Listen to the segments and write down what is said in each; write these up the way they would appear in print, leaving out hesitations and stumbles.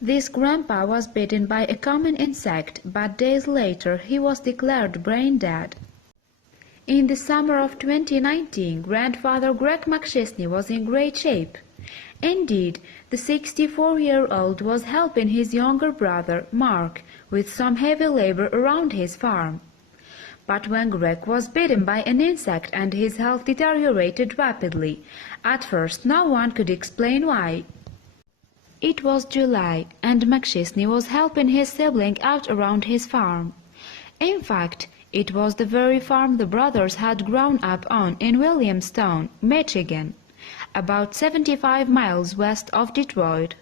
This grandpa was bitten by a common insect, but days later he was declared brain dead. In the summer of 2019, grandfather Gregg McChesney was in great shape. Indeed, the 64-year-old was helping his younger brother, Mark, with some heavy labor around his farm. But when Greg was bitten by an insect and his health deteriorated rapidly, at first no one could explain why. It was July, and McChesney was helping his sibling out around his farm. In fact, it was the very farm the brothers had grown up on in Williamstown, Michigan, about 75 miles west of Detroit.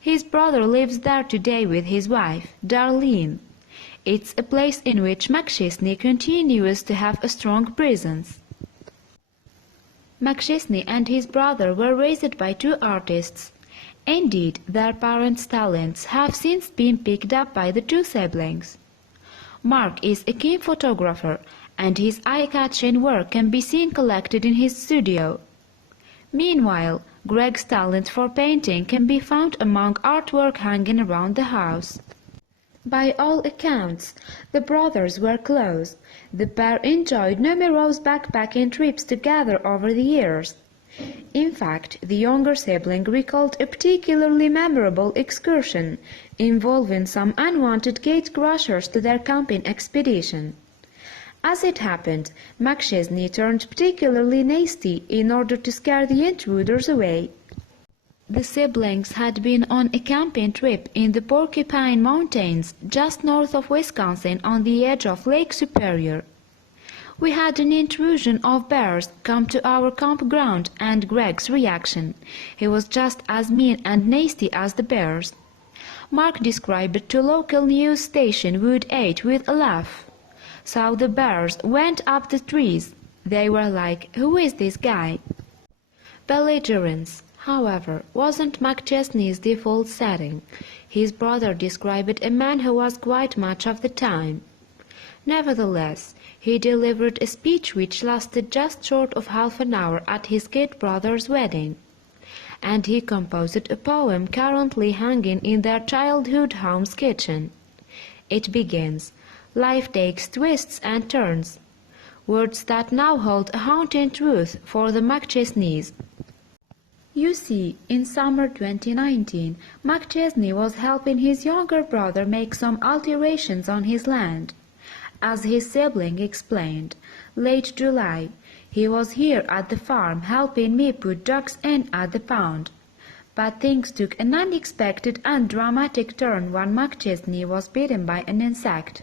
His brother lives there today with his wife, Darlene. It's a place in which McChesney continues to have a strong presence. McChesney and his brother were raised by two artists. Indeed, their parents' talents have since been picked up by the two siblings. Mark is a keen photographer, and his eye-catching work can be seen collected in his studio. Meanwhile, Greg's talent for painting can be found among artwork hanging around the house. By all accounts, the brothers were close. The pair enjoyed numerous backpacking trips together over the years. In fact, the younger sibling recalled a particularly memorable excursion involving some unwanted gate crashers to their camping expedition. As it happened, McChesney turned particularly nasty in order to scare the intruders away. The siblings had been on a camping trip in the Porcupine Mountains, just north of Wisconsin on the edge of Lake Superior. We had an intrusion of bears come to our campground, and Greg's reaction. He was just as mean and nasty as the bears. Mark described it to local news station Wood 8 with a laugh. So the bears went up the trees. They were like, "Who is this guy?" Belligerence, however, wasn't McChesney's default setting. His brother described a man who was quite much of the time. Nevertheless, he delivered a speech which lasted just short of half an hour at his kid brother's wedding. And he composed a poem currently hanging in their childhood home's kitchen. It begins, "Life takes twists and turns," words that now hold a haunting truth for the McChesneys. You see, in summer 2019, McChesney was helping his younger brother make some alterations on his land. As his sibling explained, late July, he was here at the farm helping me put ducks in at the pound. But things took an unexpected and dramatic turn when McChesney was bitten by an insect.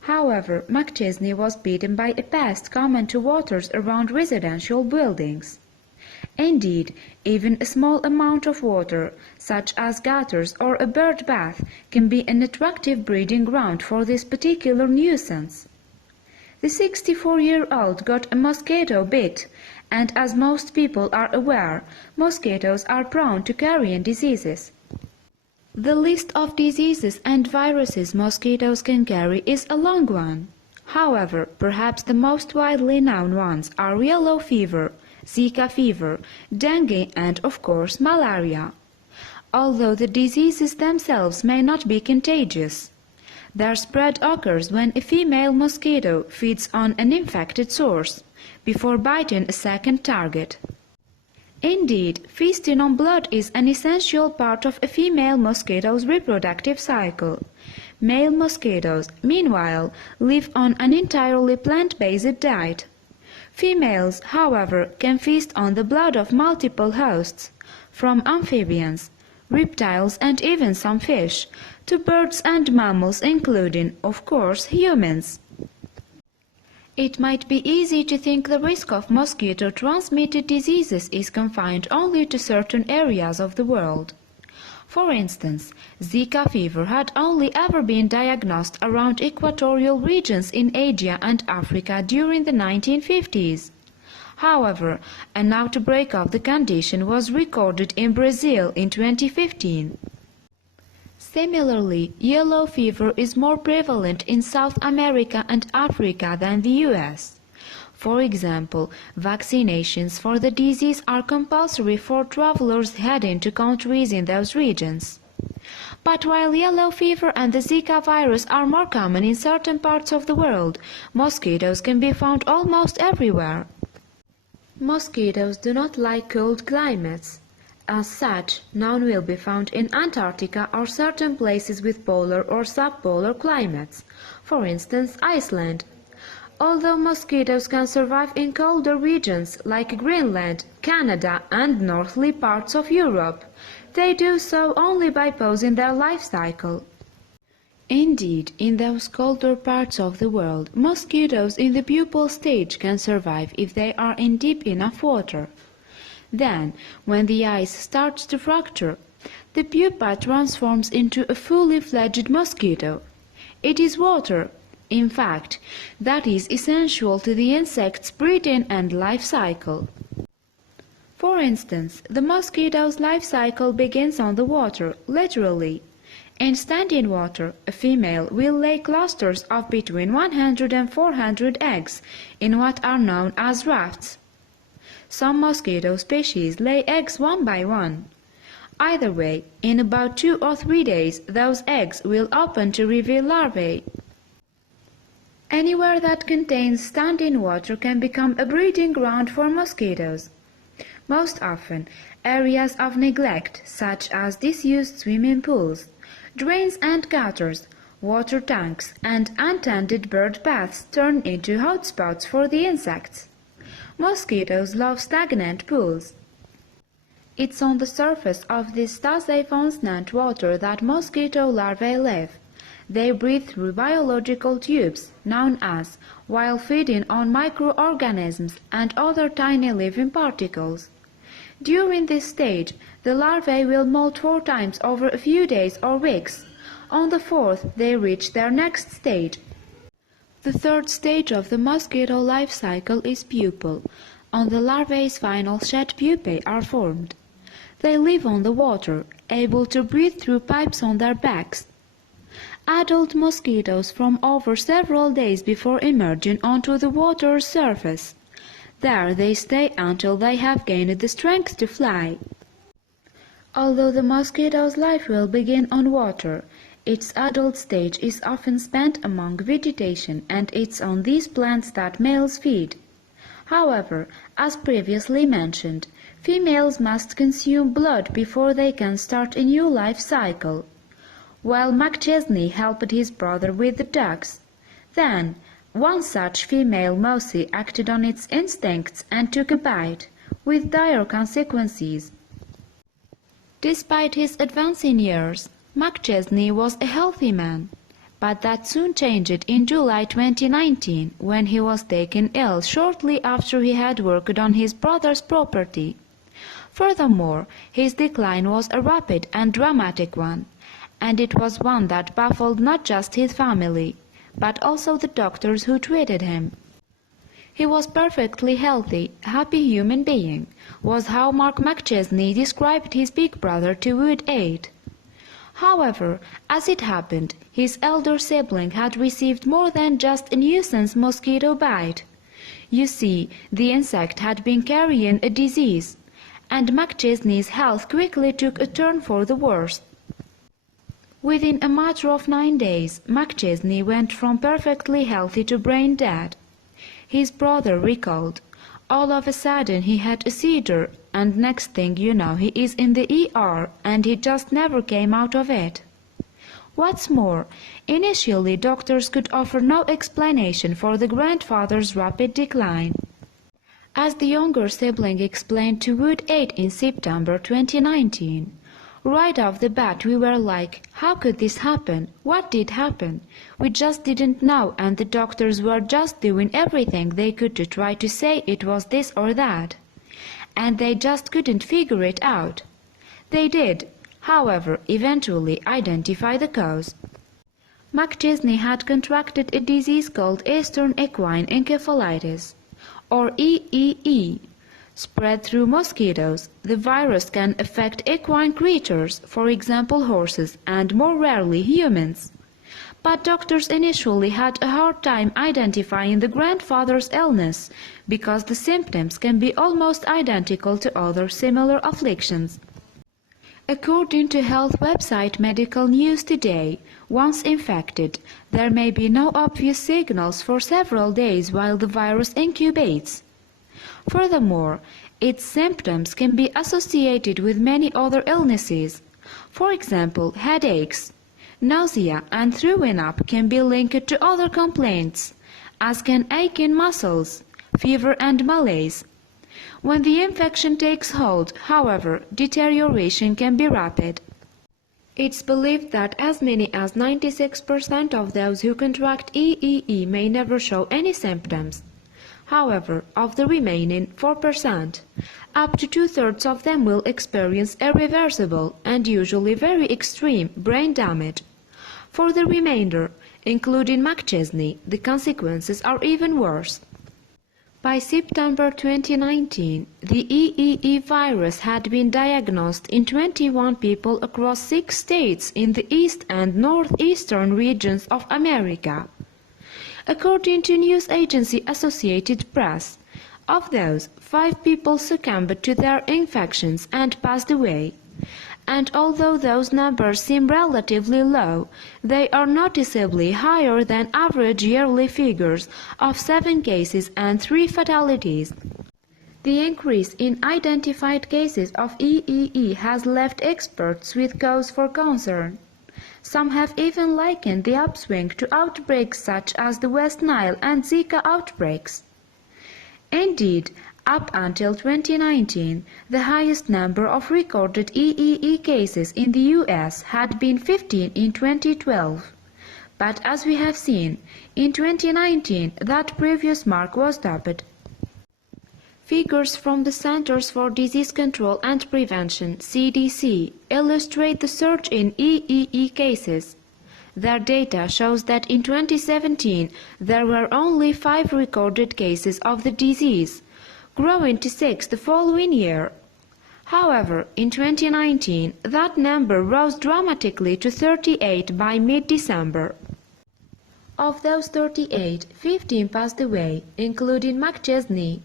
However, McChesney was bitten by a pest common to waters around residential buildings. Indeed, even a small amount of water, such as gutters or a bird bath, can be an attractive breeding ground for this particular nuisance. The 64-year-old got a mosquito bit, and as most people are aware, mosquitoes are prone to carrying diseases. The list of diseases and viruses mosquitoes can carry is a long one. However, perhaps the most widely known ones are yellow fever, Zika fever, dengue, and of course malaria. Although the diseases themselves may not be contagious, their spread occurs when a female mosquito feeds on an infected source before biting a second target. Indeed, feasting on blood is an essential part of a female mosquito's reproductive cycle. Male mosquitoes, meanwhile, live on an entirely plant-based diet. Females, however, can feast on the blood of multiple hosts, from amphibians, reptiles, and even some fish, to birds and mammals, including, of course, humans. It might be easy to think the risk of mosquito-transmitted diseases is confined only to certain areas of the world. For instance, Zika fever had only ever been diagnosed around equatorial regions in Asia and Africa during the 1950s. However, an outbreak of the condition was recorded in Brazil in 2015. Similarly, yellow fever is more prevalent in South America and Africa than the US. For example, vaccinations for the disease are compulsory for travelers heading to countries in those regions. But while yellow fever and the Zika virus are more common in certain parts of the world, mosquitoes can be found almost everywhere. Mosquitoes do not like cold climates. As such, none will be found in Antarctica or certain places with polar or subpolar climates, for instance Iceland. Although mosquitoes can survive in colder regions like Greenland, Canada and northerly parts of Europe, they do so only by pausing their life cycle. Indeed, in those colder parts of the world, mosquitoes in the pupal stage can survive if they are in deep enough water. Then, when the ice starts to fracture, the pupa transforms into a fully fledged mosquito. It is water, in fact, that is essential to the insect's breeding and life cycle. For instance, the mosquito's life cycle begins on the water, literally. In standing water, a female will lay clusters of between 100 and 400 eggs in what are known as rafts. Some mosquito species lay eggs one by one. Either way, in about 2 or 3 days, those eggs will open to reveal larvae. Anywhere that contains standing water can become a breeding ground for mosquitoes. Most often, areas of neglect, such as disused swimming pools, drains and gutters, water tanks, and untended bird baths turn into hotspots for the insects. Mosquitoes love stagnant pools. It's on the surface of this stagnant water that mosquito larvae live. They breathe through biological tubes, known as, while feeding on microorganisms and other tiny living particles. During this stage, the larvae will molt 4 times over a few days or weeks. On the 4th, they reach their next stage. The 3rd stage of the mosquito life cycle is pupal. On the larvae's final shed pupae are formed. They live on the water, able to breathe through pipes on their backs. Adult mosquitoes form over several days before emerging onto the water's surface. There they stay until they have gained the strength to fly. Although the mosquito's life will begin on water, its adult stage is often spent among vegetation, and it's on these plants that males feed. However, as previously mentioned, females must consume blood before they can start a new life cycle. While McChesney helped his brother with the ducks, then one such female mousy acted on its instincts and took a bite, with dire consequences. Despite his advancing years, McChesney was a healthy man, but that soon changed in July 2019 when he was taken ill shortly after he had worked on his brother's property. Furthermore, his decline was a rapid and dramatic one, and it was one that baffled not just his family, but also the doctors who treated him. He was perfectly healthy, happy human being, was how Mark McChesney described his big brother to Wood 8. However, as it happened, his elder sibling had received more than just a nuisance mosquito bite. You see, the insect had been carrying a disease, and McChesney's health quickly took a turn for the worse. Within a matter of 9 days, McChesney went from perfectly healthy to brain dead. His brother recalled. All of a sudden he had a seizure, and next thing you know he is in the ER, and he just never came out of it. What's more, initially doctors could offer no explanation for the grandfather's rapid decline. As the younger sibling explained to Wood 8 in September 2019, right off the bat we were like, how could this happen? What did happen? We just didn't know, and the doctors were just doing everything they could to try to say it was this or that. And they just couldn't figure it out. They did, however, eventually identify the cause. McChesney had contracted a disease called Eastern Equine Encephalitis, or EEE. Spread through mosquitoes, the virus can affect equine creatures, for example horses, and more rarely humans. But doctors initially had a hard time identifying the grandfather's illness, because the symptoms can be almost identical to other similar afflictions. According to health website Medical News Today, once infected, there may be no obvious signals for several days while the virus incubates. Furthermore, its symptoms can be associated with many other illnesses. For example, headaches, nausea and throwing up can be linked to other complaints, as can aching muscles, fever and malaise. When the infection takes hold, however, deterioration can be rapid. It's believed that as many as 96% of those who contract EEE may never show any symptoms. However, of the remaining 4%, up to two-thirds of them will experience irreversible and usually very extreme brain damage. For the remainder, including McChesney, the consequences are even worse. By September 2019, the EEE virus had been diagnosed in 21 people across 6 states in the east and northeastern regions of America. According to news agency Associated Press, of those, 5 people succumbed to their infections and passed away. And although those numbers seem relatively low, they are noticeably higher than average yearly figures of 7 cases and 3 fatalities. The increase in identified cases of EEE has left experts with cause for concern. Some have even likened the upswing to outbreaks such as the West Nile and Zika outbreaks. Indeed, up until 2019, the highest number of recorded EEE cases in the US had been 15 in 2012. But as we have seen, in 2019 that previous mark was topped. Figures from the Centers for Disease Control and Prevention (CDC) illustrate the surge in EEE cases. Their data shows that in 2017 there were only 5 recorded cases of the disease, growing to 6 the following year. However, in 2019 that number rose dramatically to 38 by mid-December. Of those 38, 15 passed away, including McChesney.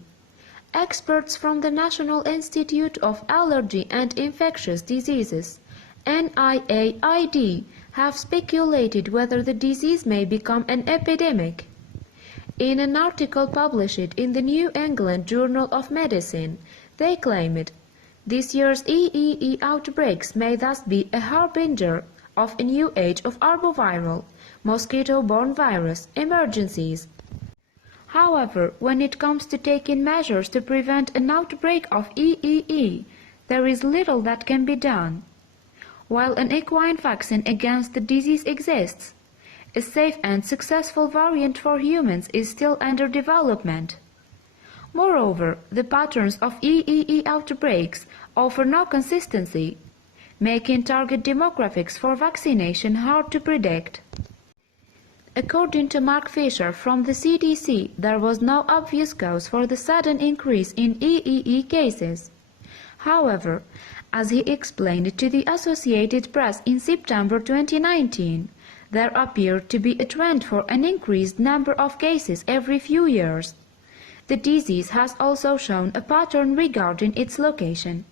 Experts from the National Institute of Allergy and Infectious Diseases (NIAID) have speculated whether the disease may become an epidemic. In an article published in the New England Journal of Medicine, they claimed, "This year's EEE outbreaks may thus be a harbinger of a new age of arboviral, mosquito-borne virus emergencies." However, when it comes to taking measures to prevent an outbreak of EEE, there is little that can be done. While an equine vaccine against the disease exists, a safe and successful variant for humans is still under development. Moreover, the patterns of EEE outbreaks offer no consistency, making target demographics for vaccination hard to predict. According to Mark Fisher from the CDC, there was no obvious cause for the sudden increase in EEE cases. However, as he explained to the Associated Press in September 2019, there appeared to be a trend for an increased number of cases every few years. The disease has also shown a pattern regarding its location.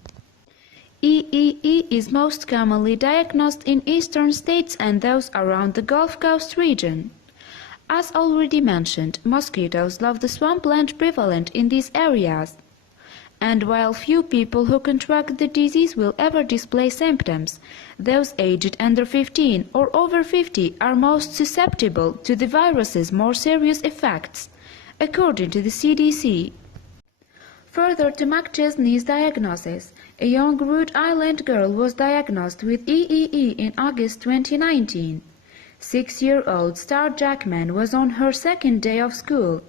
EEE is most commonly diagnosed in eastern states and those around the Gulf Coast region. As already mentioned, mosquitoes love the swampland prevalent in these areas. And while few people who contract the disease will ever display symptoms, those aged under 15 or over 50 are most susceptible to the virus's more serious effects, according to the CDC. Further to McChesney's diagnosis, a young Rhode Island girl was diagnosed with EEE in August 2019. 6-year-old Star Jackman was on her second day of school.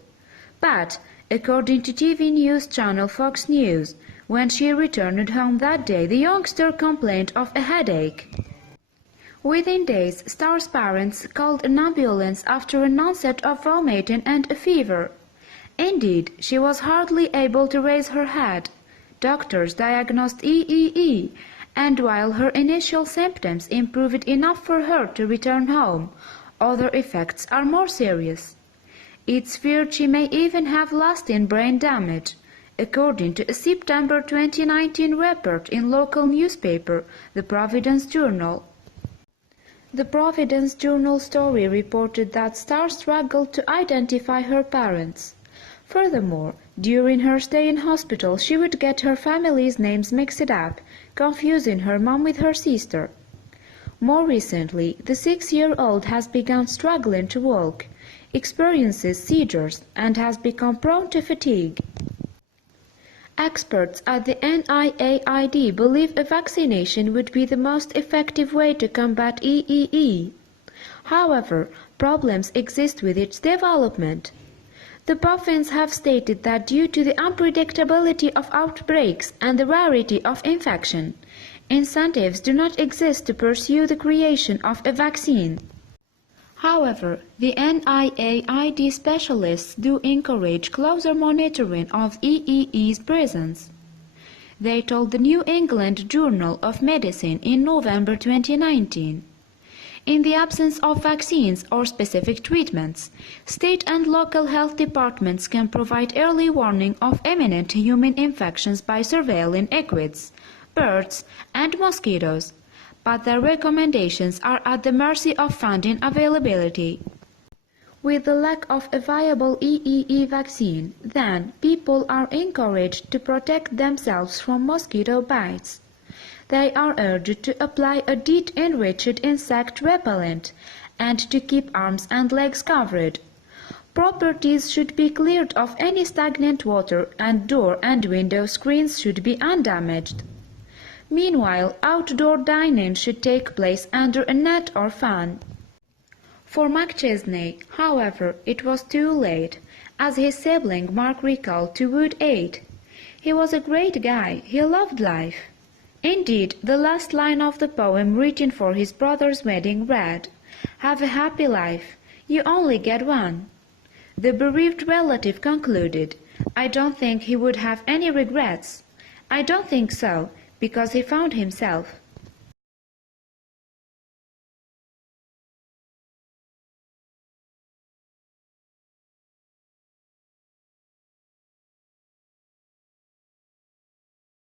But, according to TV news channel Fox News, when she returned home that day, the youngster complained of a headache. Within days, Star's parents called an ambulance after an onset of vomiting and a fever. Indeed, she was hardly able to raise her head. Doctors diagnosed EEE, and while her initial symptoms improved enough for her to return home, other effects are more serious. It's feared she may even have lasting brain damage, according to a September 2019 report in local newspaper, the Providence Journal. The Providence Journal story reported that Star struggled to identify her parents. Furthermore, during her stay in hospital she would get her family's names mixed up, confusing her mom with her sister. More recently, the 6-year-old has begun struggling to walk, experiences seizures, and has become prone to fatigue. Experts at the NIAID believe a vaccination would be the most effective way to combat EEE. However, problems exist with its development. The Puffins have stated that due to the unpredictability of outbreaks and the rarity of infection, incentives do not exist to pursue the creation of a vaccine. However, the NIAID specialists do encourage closer monitoring of EEE's presence. They told the New England Journal of Medicine in November 2019. In the absence of vaccines or specific treatments, state and local health departments can provide early warning of imminent human infections by surveilling equids, birds, and mosquitoes, but their recommendations are at the mercy of funding availability. With the lack of a viable EEE vaccine, then people are encouraged to protect themselves from mosquito bites. They are urged to apply a DEET-enriched insect repellent and to keep arms and legs covered. Properties should be cleared of any stagnant water and door and window screens should be undamaged. Meanwhile, outdoor dining should take place under a net or fan. For McChesney, however, it was too late, as his sibling Mark recalled to Wood 8. He was a great guy, he loved life. Indeed, the last line of the poem written for his brother's wedding read, "Have a happy life, you only get one." The bereaved relative concluded, "I don't think he would have any regrets. I don't think so, because he found himself."